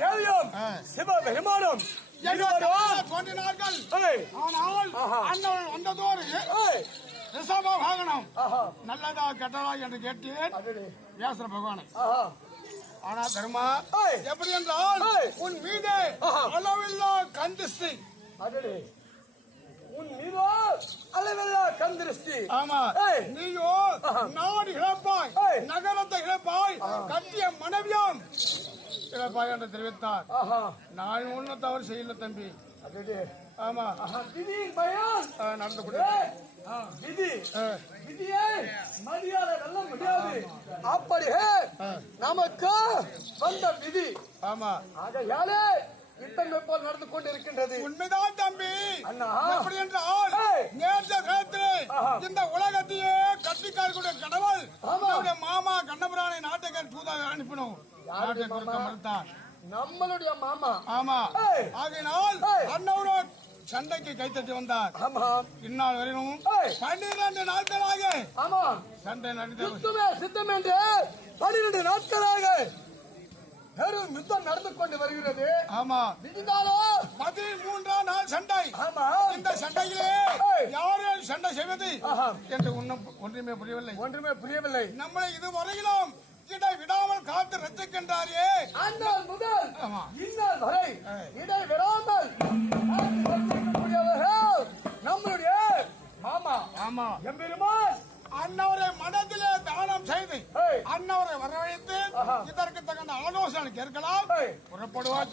தேவியம் சிவபெருமானும் தோன்றினார்கள். ஆனால் அண்ணன் வந்ததோடு ரிஷப வாகனம் நல்லதா கெட்டதா என்று கேட்டேன் வியாசர பகவானை. ஆனா தர்மா எப்படி என்றால் உன் மீது அளவில்லா கந்திருஷ்டி. உன் மீதோ அளவில்லா கந்திருஷ்டி. ஆமா, நீயோ நாடு இழப்பாய், நகரத்தை இழப்பாய், கட்டிய மனைவியாம் இழப்பாய் என்று தெரிவித்தார். நான் ஒன்னும் தவறு செய்யல தம்பி. ஆமா, விதியின் பயன் நடந்து விதியை மரியாதை வெல்ல முடியாது. அப்படியே நமக்கு வந்த விதி. ஆமா, ஆகையாலே யுத்தம் போல் நடந்து கொண்டிருக்கின்றது. உண்மைதான் தம்பி. அண்ணா எப்படி என்றால் நேற்ற காலத்திலே இந்த உலகத்தையே கட்டிக்காரக்கூடிய கடவுள் நம்முடைய மாமா கண்ணபுரானை நாட்டுக்கு தூதாக அனுப்பினோம். நம்மளுடைய மாமா. ஆமா, ஆகையினால் அண்ணாவோட சண்டைக்கு கைத்தட்டி வந்தார். இந்நாள் வரையிலும் 12 நாட்களாக சண்டை நடந்தது. சித்தம் என்று 12 நாட்களாக பெரும் யுத்தம் நடந்து கொண்டு வருகிறது. ஆமா, இருந்தாலும் 13ஆம் நாள் சண்டை. இந்த சண்டையிலே யாரும் சண்டை செய்வது என்று ஒன்றுமே புரியவில்லை. நம்மளை இதுவரையிலும் இடை விடாமல் காத்து ரசிக்கின்றாரே. அந்நாள் முதல் இந்நாள் வரை இடை விடாமல் நம்மளுடைய மாமா. ஆமா, எம்பெருமான் அண்ணவரை மனதிலே தானம் செய்து அண்ணவரை வரவழைத்து இதற்கு தகுந்த ஆலோசனை கேட்கலாம். புறப்படுவார்.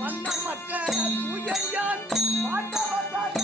மன்னமற்ற தூயன் பாண்டவராய்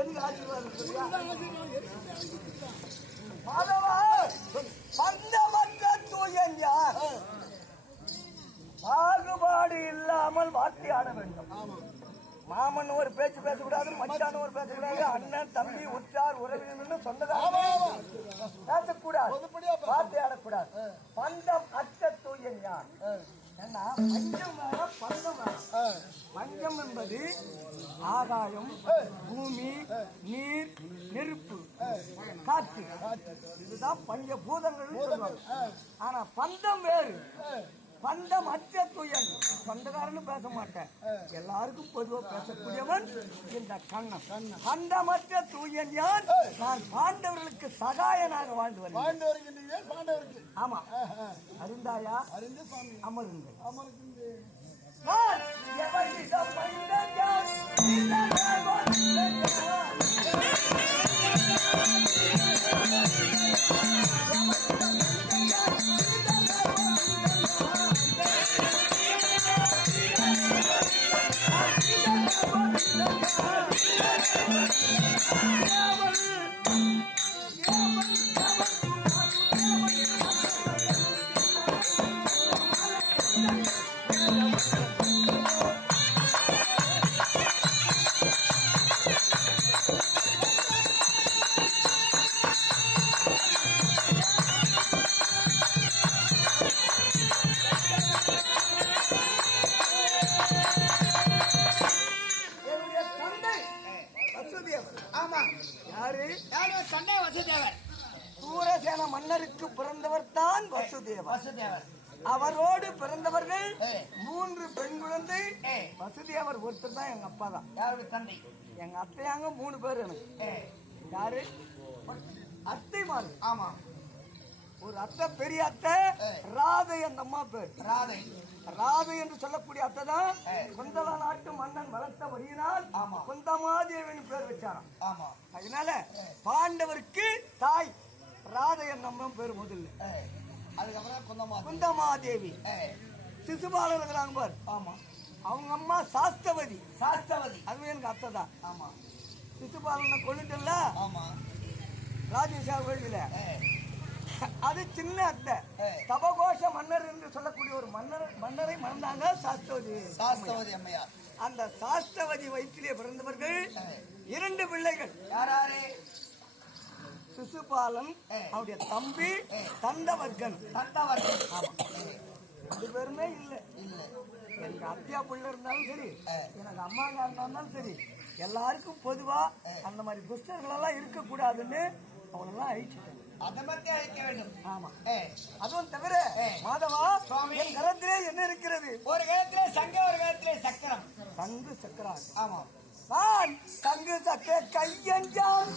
எதுக்கு ஆசீர்வாதம் சொல்றியா? மாதவா, பந்தமற்ற தூயன் யார்? பாகுபாடு இல்லாமல் வார்த்தையாட வேண்டும். மாமன் ஒரு பேச்சு பேசக்கூடாது, மச்சான் ஒரு பேசக்கூடாது, அண்ணன் தம்பி உற்றார் உறவினர் சொந்தக்காரர் பேசக்கூடாது, வார்த்தையாடக்கூடாது. பந்தம் அற்ற தூயன் யார்? பஞ்சம் வேற, பந்தம் வேற. பஞ்சம் என்பது ஆகாயம், பூமி, நீர், நெருப்பு, காற்று, இதுதான் பஞ்சபூதங்கள் சொல்லுவாங்க. ஆனா பந்தம் வேறு. பந்தம் அற்ற தூயன், சொந்தக்காரன்னு பேச மாட்டேன், எல்லாருக்கும் பொதுவா பேசக்கூடியவன் இந்த கண்ணன். பந்தமற்ற தூயன் யான், நான் பாண்டவர்களுக்கு சகாயனாக வாழ்ந்து வருகிறேன். ஆமா, அறிந்தாயா? அறிந்து சுவாமி. அமருங்கள். சூரசேன மன்னருக்கு பிறந்தவர் தான் வசுதேவர். அவரோடு பிறந்தவர்கள் 3 பெண் குழந்தை. வசுதேவர் ஒருத்தர் தான் எங்க அப்பா தான். யாரு தந்தை? எங்க அத்தையாங்க 3 பேர் எனக்கு. யாரு? அத்தைமாரு. ஆமா, ஒரு அத்தை, பெரிய அத்தை ராதை, அந்த அம்மா பேர் ராதை. ராதை என்று சொல்லக்கூடிய அத்தை தான் குந்தல நாட்டு மன்னன் வளர்த்த வழியினால் குந்தமாதேவின் பேர் வச்சாராம். ஆமா, அதனால பாண்டவருக்கு தாய் ராதை என்னும் பேர் முதல்ல. அதுக்கப்புறம் குந்தமாதேவி. சிசுபாலன் இருக்கிறாங்க பார். ஆமா, அவங்க அம்மா சாஸ்தவதி. அதுவும் எனக்கு அத்தை தான். ஆமா, சிசுபாலனை கொண்டுட்டல. ஆமா, ராஜேஷா கோயில அது சின்ன அத்தை. தபகோஷ மன்னர் என்று சொல்லக்கூடிய ஒரு மன்னரை மறந்தாங்க சாஸ்தவதி அம்மையார். அந்த சாஸ்தவதி வயிற்றிலே பிறந்தவர்கள் 2 பிள்ளைகள். யாராரு? சிசுபாலன், அவருடைய தம்பி தண்டவர்கன். ஆமா, 2 பேருமே இல்ல. எனக்கு அத்தியா பிள்ளை இருந்தாலும் சரி, எனக்கு அம்மாங்க இருந்தாலும் சரி, எல்லாருக்கும் பொதுவா அந்த மாதிரி துஷ்டர்கள் எல்லாம் இருக்க கூடாதுன்னு அவங்களெல்லாம் அழிச்சுட்டாங்க. அதை பத்தி அழைக்க வேண்டும். ஆமா, அதுவும் தவிர மாதவா, என் கரத்திலே என்ன இருக்கிறது? ஒரு கரத்திலே சங்கு, ஒரு கரத்திலே சக்கரம். சங்கு சக்கரம். ஆமா, நான் சங்கு சக்கர கையஞ்சான்.